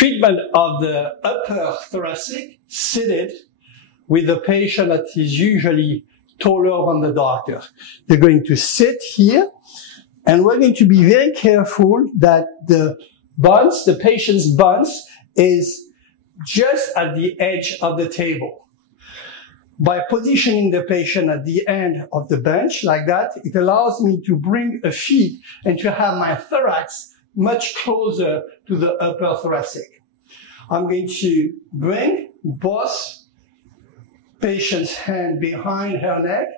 treatment of the upper thoracic seated with a patient that is usually taller than the doctor. They're going to sit here, and we're going to be very careful that the patient's buns is just at the edge of the table. By positioning the patient at the end of the bench like that, it allows me to bring a feet and to have my thorax much closer to the upper thoracic. I'm going to bring both patient's hand behind her neck,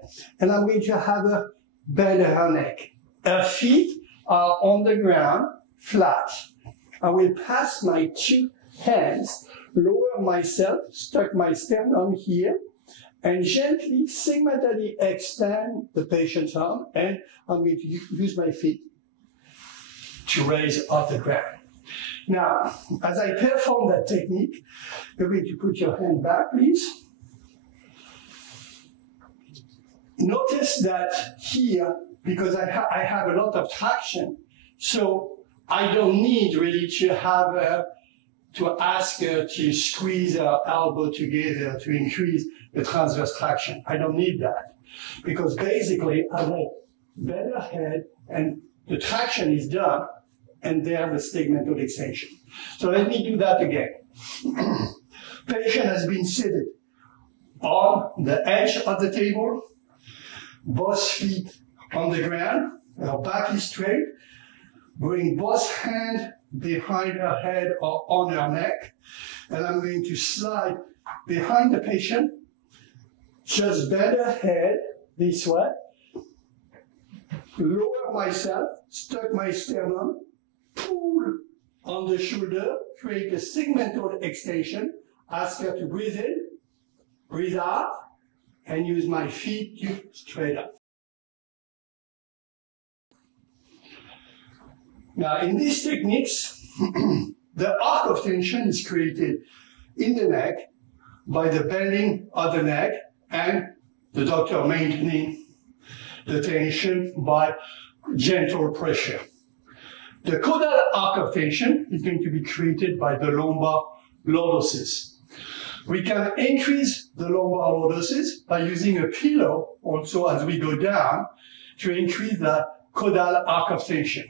and I'm going to have her bend her neck. Her feet are on the ground, flat. I will pass my two hands, lower myself, stuck my sternum here, and gently, segmentally extend the patient's arm, and I'm going to use my feet to raise off the ground. Now, as I perform that technique, you're going to put your hand back, please. Notice that here, because I have a lot of traction, so I don't need really to have to ask her to squeeze her elbow together to increase the transverse traction. I don't need that, because basically I have better head and the traction is done, and there the segmental extension. So let me do that again. Patient has been seated on the edge of the table, both feet on the ground, her back is straight. Bring both hands behind her head or on her neck, and I'm going to slide behind the patient, just bend her head this way, lower myself, stuck my sternum, pull on the shoulder, create a segmental extension, ask her to breathe in, breathe out, and use my feet to straight up. Now, in these techniques, the arc of tension is created in the neck by the bending of the neck and the doctor maintaining the tension by gentle pressure. The caudal arc of tension is going to be created by the lumbar lordosis. We can increase the lumbar lordosis by using a pillow also as we go down to increase the caudal arc of tension.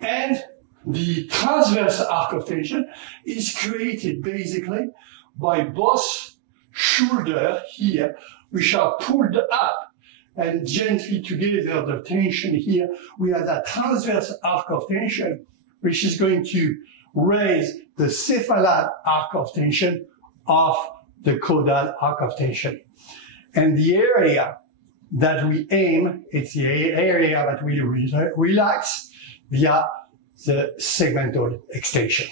And the transverse arc of tension is created basically by both shoulders here, which are pulled up and gently together the tension here. We have that transverse arc of tension, which is going to raise the cephalad arc of tension of the caudal arc of tension. And the area that we aim, it's the area that we relax via the segmental extension.